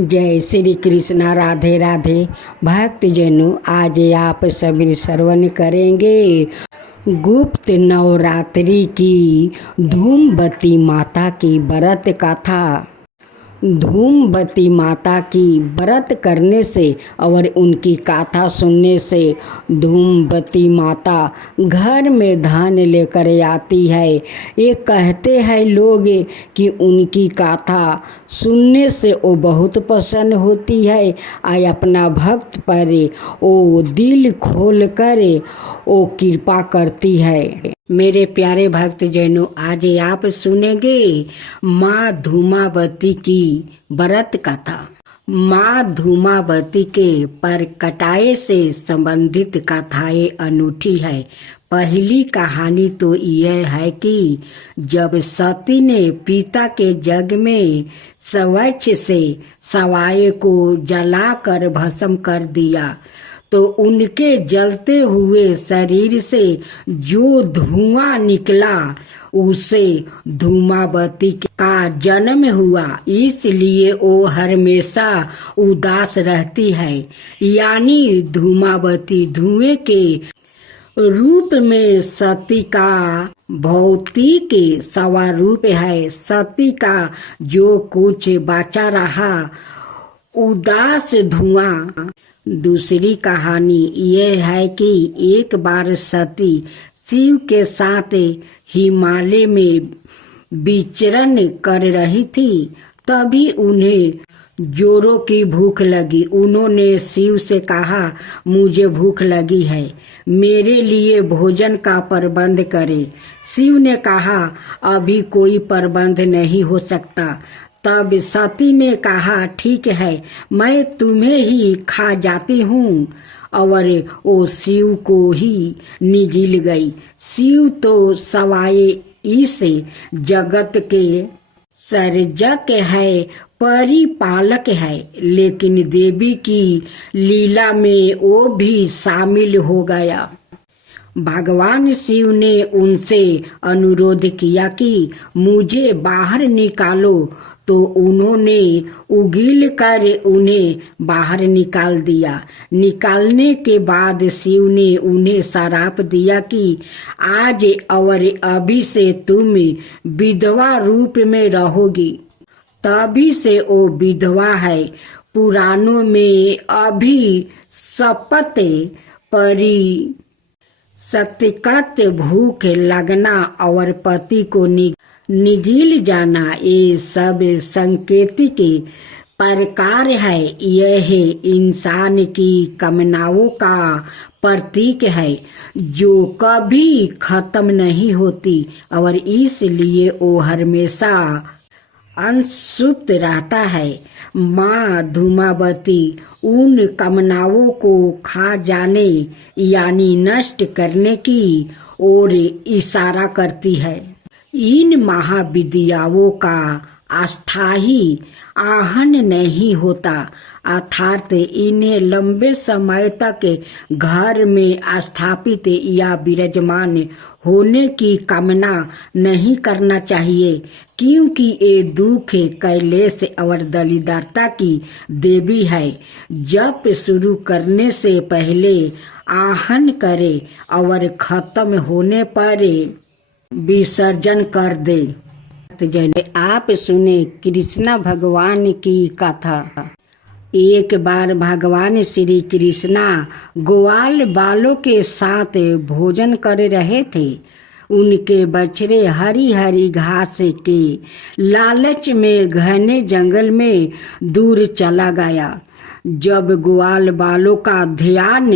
जय श्री कृष्णा। राधे राधे भक्तजनों, आज आप सभी श्रवण करेंगे गुप्त नवरात्रि की धूमवती माता की व्रत कथा। धूमवती माता की व्रत करने से और उनकी गाथा सुनने से धूमवती माता घर में धन लेकर आती है। ये कहते हैं लोग कि उनकी गाथा सुनने से वो बहुत प्रसन्न होती है और अपना भक्त पर वो दिल खोल कर वो कृपा करती है। मेरे प्यारे भक्त जैनों, आज आप सुनेंगे माँ धूमावती की व्रत कथा। माँ धूमावती के परकटाए से संबंधित कथाएं अनूठी है। पहली कहानी तो यह है कि जब सती ने पिता के जग में स्वच्छ से सवाए को जलाकर भस्म कर दिया तो उनके जलते हुए शरीर से जो धुआं निकला उसे धूमावती का जन्म हुआ। इसलिए वो हमेशा उदास रहती है। यानी धूमावती धुएं के रूप में सती का भौतिक स्वरूप है। सती का जो कुछ बचा रहा उदास धुआं। दूसरी कहानी यह है कि एक बार सती शिव के साथ हिमालय में विचरण कर रही थी। तभी उन्हें जोरों की भूख लगी। उन्होंने शिव से कहा, मुझे भूख लगी है, मेरे लिए भोजन का प्रबंध करें। शिव ने कहा, अभी कोई प्रबंध नहीं हो सकता। तब सती ने कहा, ठीक है, मैं तुम्हें ही खा जाती हूँ। और वो शिव को ही निगल गई। शिव तो सवाए इस जगत के सर्जक है, परिपालक है, लेकिन देवी की लीला में वो भी शामिल हो गया। भगवान शिव ने उनसे अनुरोध किया कि मुझे बाहर निकालो, तो उन्होंने उगील कर उन्हें बाहर निकाल दिया। निकालने के बाद शिव ने उन्हें श्राप दिया कि आज और अभी से तुम विधवा रूप में रहोगी। तभी से वो विधवा है। पुराणों में अभी शपथ परी सत्यकत भूख लगना और पति को निगल जाना, ये सब संकेत के प्रकार है। यह इंसान की कामनाओं का प्रतीक है जो कभी खत्म नहीं होती और इसलिए वो हमेशा अनसुत रहता है। माँ धूमावती उन कामनाओं को खा जाने यानी नष्ट करने की ओर इशारा करती है। इन महाविद्याओं का अस्थायी आहन नहीं होता, अर्थात इन्हें लंबे समय तक घर में स्थापित या विराजमान होने की कामना नहीं करना चाहिए, क्योंकि ये दुख, कैलेश और दरिद्रता की देवी है। जप शुरू करने से पहले आहन करे और खत्म होने पर विसर्जन कर दे। जैसे आप सुने कृष्णा भगवान की कथा। एक बार भगवान श्री कृष्णा ग्वाल बालों के साथ भोजन कर रहे थे। उनके बछड़े हरी हरी घास के लालच में घने जंगल में दूर चला गया। जब ग्वाल बालों का ध्यान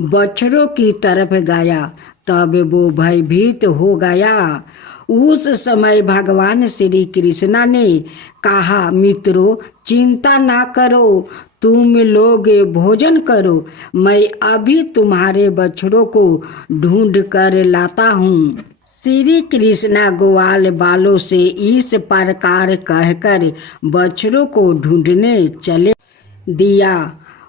बछड़ों की तरफ गया तब वो भयभीत हो गया। उस समय भगवान श्री कृष्णा ने कहा, मित्रों, चिंता ना करो, तुम लोग भोजन करो, मैं अभी तुम्हारे बछड़ों को ढूंढ कर लाता हूँ। श्री कृष्णा ग्वाल बालों से इस प्रकार कहकर बछड़ों को ढूंढने चले दिया।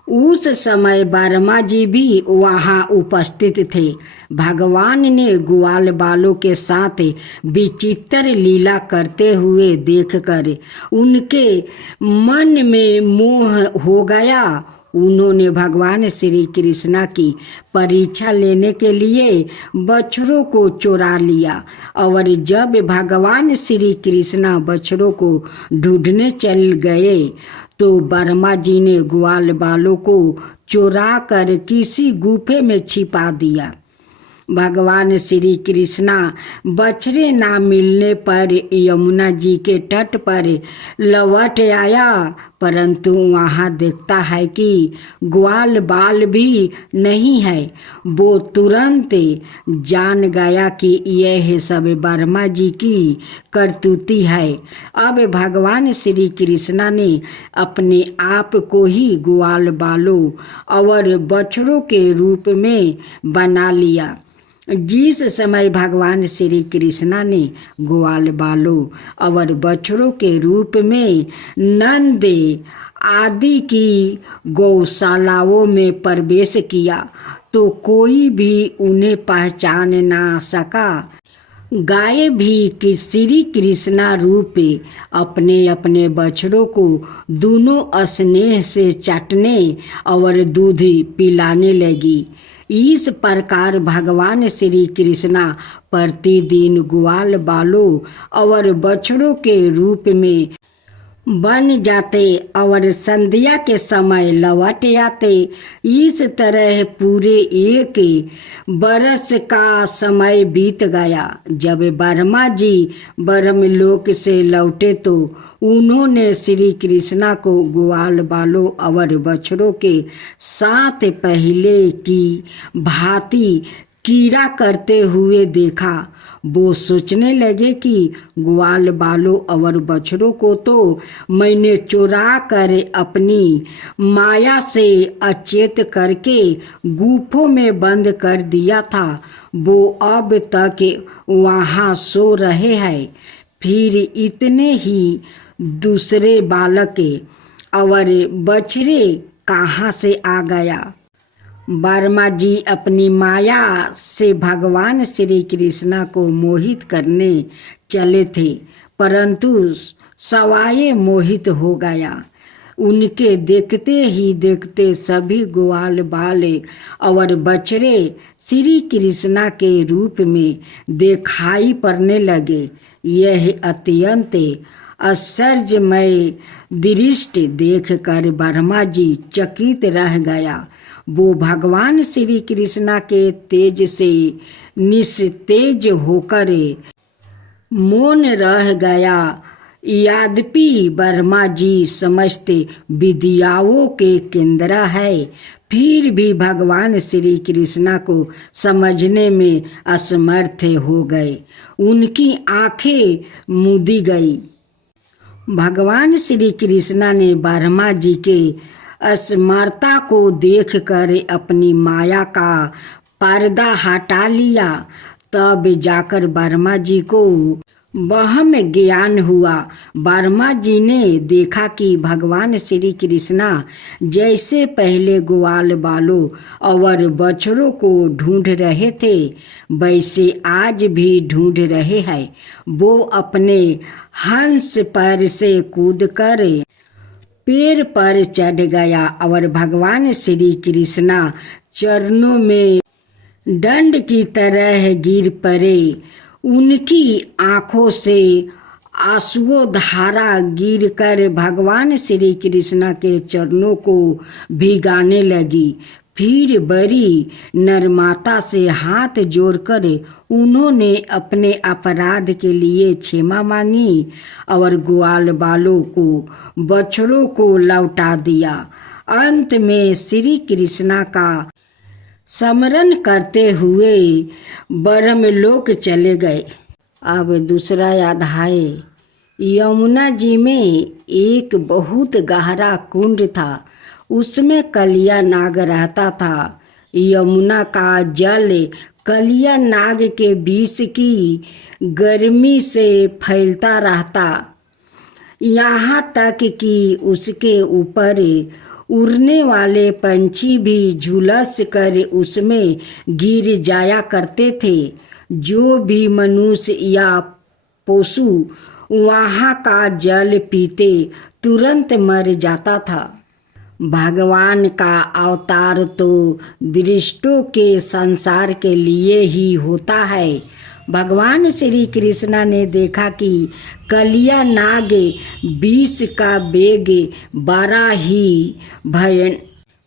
उस समय वर्मा जी भी वहाँ उपस्थित थे। भगवान ने ग्वाल बालों के साथ विचित्र लीला करते हुए देखकर उनके मन में मोह हो गया। उन्होंने भगवान श्री कृष्णा की परीक्षा लेने के लिए बछड़ों को चुरा लिया और जब भगवान श्री कृष्णा बछड़ों को ढूंढने चल गए तो वर्मा जी ने ग्वाल बालों को चुरा कर किसी गुफे में छिपा दिया। भगवान श्री कृष्णा बछड़े ना मिलने पर यमुना जी के तट पर लौट आया, परंतु वहाँ देखता है कि ग्वाल बाल भी नहीं है। वो तुरंत जान गया कि यह सब वर्मा जी की करतूती है। अब भगवान श्री कृष्णा ने अपने आप को ही ग्वाल बालों और बछड़ों के रूप में बना लिया। जिस समय भगवान श्री कृष्णा ने ग्वाल बालों और बछड़ों के रूप में नंद आदि की गौशालाओं में प्रवेश किया तो कोई भी उन्हें पहचान ना सका। गाय भी श्री कृष्णा रूप अपने अपने बछड़ों को दोनों स्नेह से चाटने और दूध पिलाने लगी। इस प्रकार भगवान श्री कृष्णा प्रतिदिन ग्वाल बालों और बछड़ों के रूप में बन जाते और संध्या के समय लौट आते। इस तरह पूरे 1 बरस का समय बीत गया। जब वर्मा जी ब्रह्मलोक से लौटे तो उन्होंने श्री कृष्णा को ग्वाल बालों और बछड़ों के साथ पहले की भांति कीड़ा करते हुए देखा। वो सोचने लगे कि ग्वाल बालों और बछड़ों को तो मैंने चुरा कर अपनी माया से अचेत करके गुफों में बंद कर दिया था। वो अब तक वहाँ सो रहे हैं। फिर इतने ही दूसरे बालक और बछड़े कहाँ से आ गया। वर्मा जी अपनी माया से भगवान श्री कृष्णा को मोहित करने चले थे, परंतु सवाए मोहित हो गया। उनके देखते ही देखते सभी ग्वाल बाल और बछड़े श्री कृष्णा के रूप में दिखाई पड़ने लगे। यह अत्यंत आश्चर्यमय दृश्य देखकर वर्मा जी चकित रह गया। वो भगवान श्री कृष्णा के तेज से निस्तेज होकर मौन रह गया। यद्यपि वर्मा जी समस्त विद्याओं के केंद्र है, फिर भी भगवान श्री कृष्णा को समझने में असमर्थ हो गए। उनकी आंखें मूंदी गई। भगवान श्री कृष्णा ने वर्मा जी के असमर्थता को देखकर अपनी माया का पर्दा हटा लिया। तब जाकर वर्मा जी को वहम ज्ञान हुआ। वर्मा जी ने देखा कि भगवान श्री कृष्णा जैसे पहले ग्वाल बालों और बछड़ों को ढूंढ रहे थे, वैसे आज भी ढूंढ रहे हैं। वो अपने हंस पर से कूदकर पेड़ पर चढ़ गया और भगवान श्री कृष्णा चरणों में दंड की तरह गिर पड़े। उनकी आंखों से आंसुओं धारा गिरकर भगवान श्री कृष्णा के चरणों को भिगाने लगी। फिर बड़ी नर्मता से हाथ जोड़कर उन्होंने अपने अपराध के लिए क्षमा मांगी और ग्वाल बालों को बछड़ों को लौटा दिया। अंत में श्री कृष्णा का स्मरण करते हुए ब्रह्मलोक चले गए। अब दूसरा अध्याय। यमुना जी में एक बहुत गहरा कुंड था। उसमें कलिया नाग रहता था। यमुना का जल कलिया नाग के विष की गर्मी से फैलता रहता, यहाँ तक कि उसके ऊपर उड़ने वाले पंछी भी झुलस कर उसमें गिर जाया करते थे। जो भी मनुष्य या पशु वहाँ का जल पीते तुरंत मर जाता था। भगवान का अवतार तो दृष्टों के संसार के लिए ही होता है। भगवान श्री कृष्णा ने देखा कि कलिया नाग विष का वेग बड़ा ही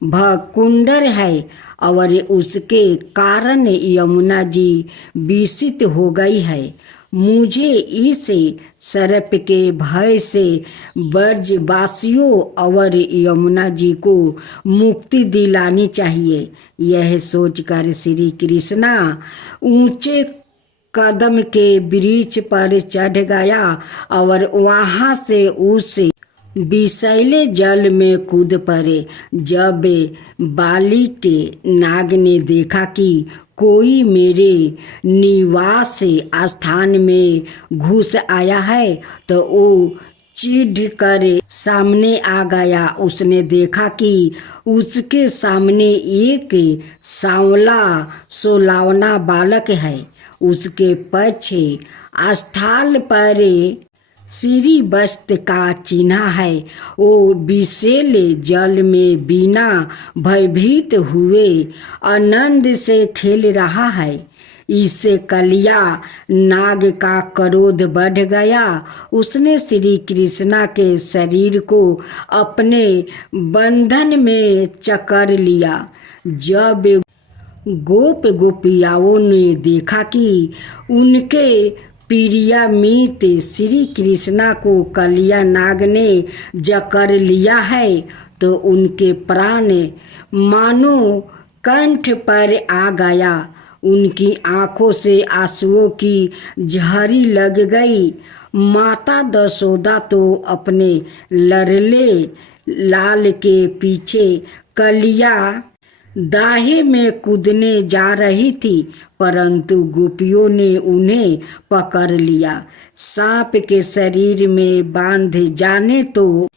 भकुंडर है और उसके कारण यमुना जी विषित हो गई है। मुझे इस सर्प के भय से ब्रजवासियों और यमुना जी को मुक्ति दिलानी चाहिए। यह सोचकर श्री कृष्णा ऊंचे कदम के वृक्ष पर चढ़ गया और वहाँ से उस विषैले जल में कूद पड़े। जब बाली के नाग ने देखा कि कोई मेरे निवास स्थान में घुस आया है तो वो चिढ़ कर सामने आ गया। उसने देखा कि उसके सामने एक सांवला सोलावना बालक है। उसके पीछे स्थल पर श्री वस्त्र का चिन्ह है। वो विषैले जल में बिना भयभीत हुए आनंद से खेल रहा है। इससे कलिया नाग का क्रोध बढ़ गया। उसने श्री कृष्णा के शरीर को अपने बंधन में जकड़ लिया। जब गोप गोपियाओं ने देखा कि उनके प्रिय मित्र श्री कृष्णा को कलिया नाग ने जकड़ लिया है तो उनके प्राण मानो कंठ पर आ गया। उनकी आंखों से आंसुओं की झड़ी लग गई। माता यशोदा तो अपने लड़ले लाल के पीछे कलिया दाहे में कूदने जा रही थी, परंतु गोपियों ने उन्हें पकड़ लिया। सांप के शरीर में बांध जाने तो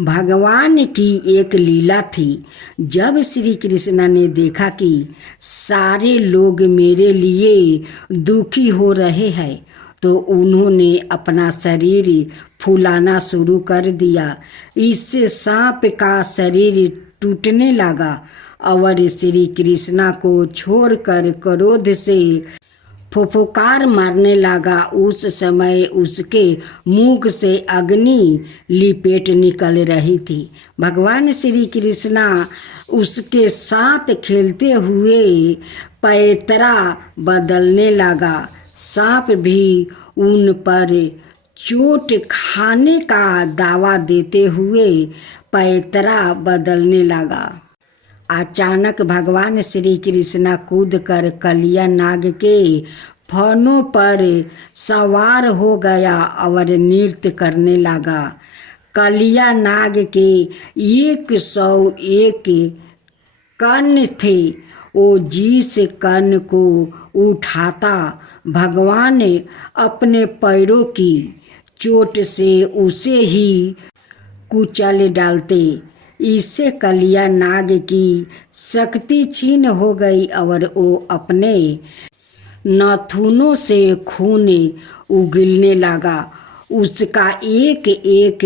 भगवान की एक लीला थी। जब श्री कृष्ण ने देखा कि सारे लोग मेरे लिए दुखी हो रहे हैं तो उन्होंने अपना शरीर फुलाना शुरू कर दिया। इससे सांप का शरीर टूटने लगा और श्री कृष्णा को छोड़कर क्रोध से फुफकार मारने लगा। उस समय उसके मुख से अग्नि लिपेट निकल रही थी। भगवान श्री कृष्णा उसके साथ खेलते हुए पैतरा बदलने लगा। सांप भी उन पर चोट खाने का दावा देते हुए पैतरा बदलने लगा। अचानक भगवान श्री कृष्णा कूदकर कलिया नाग के फनों पर सवार हो गया और नृत्य करने लगा। कलिया नाग के 101 कर्ण थे। वो जिस कर्ण को उठाता भगवान अपने पैरों की चोट से उसे ही कुचल डालते। इससे कलिया नाग की शक्ति छीन हो गई और वो अपने नाखूनों से खून उगलने लगा। उसका एक एक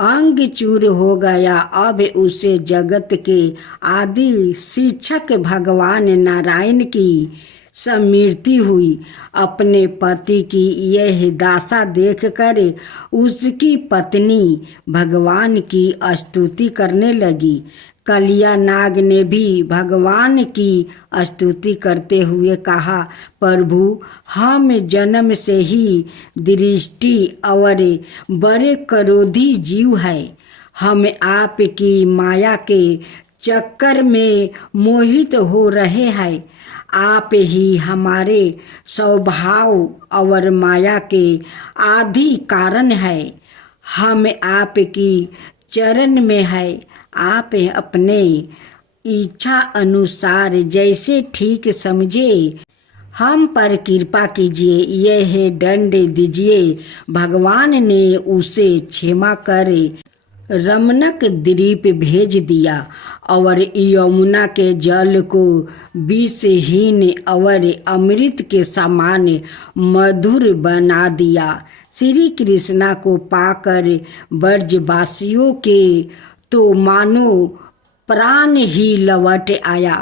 अंग चूर हो गया। अब उसे जगत के आदि शिक्षक भगवान नारायण की स्मृति हुई। अपने पति की यह दशा देखकर उसकी पत्नी भगवान की स्तुति करने लगी। कलिया नाग ने भी भगवान की स्तुति करते हुए कहा, प्रभु, हम जन्म से ही दृष्टि और बड़े क्रोधी जीव है। हम आपकी माया के चक्कर में मोहित हो रहे हैं। आप ही हमारे स्वभाव और माया के आदि कारण है। हम आपकी चरण में है। आप अपने इच्छा अनुसार जैसे ठीक समझे हम पर कृपा कीजिए। यह दंड दीजिए। भगवान ने उसे क्षमा कर रमणक द्वीप भेज दिया और यमुना के जल को विषहीन और अमृत के समान मधुर बना दिया। श्री कृष्णा को पाकर ब्रजवासियों के तो मानो प्राण ही लौट आया।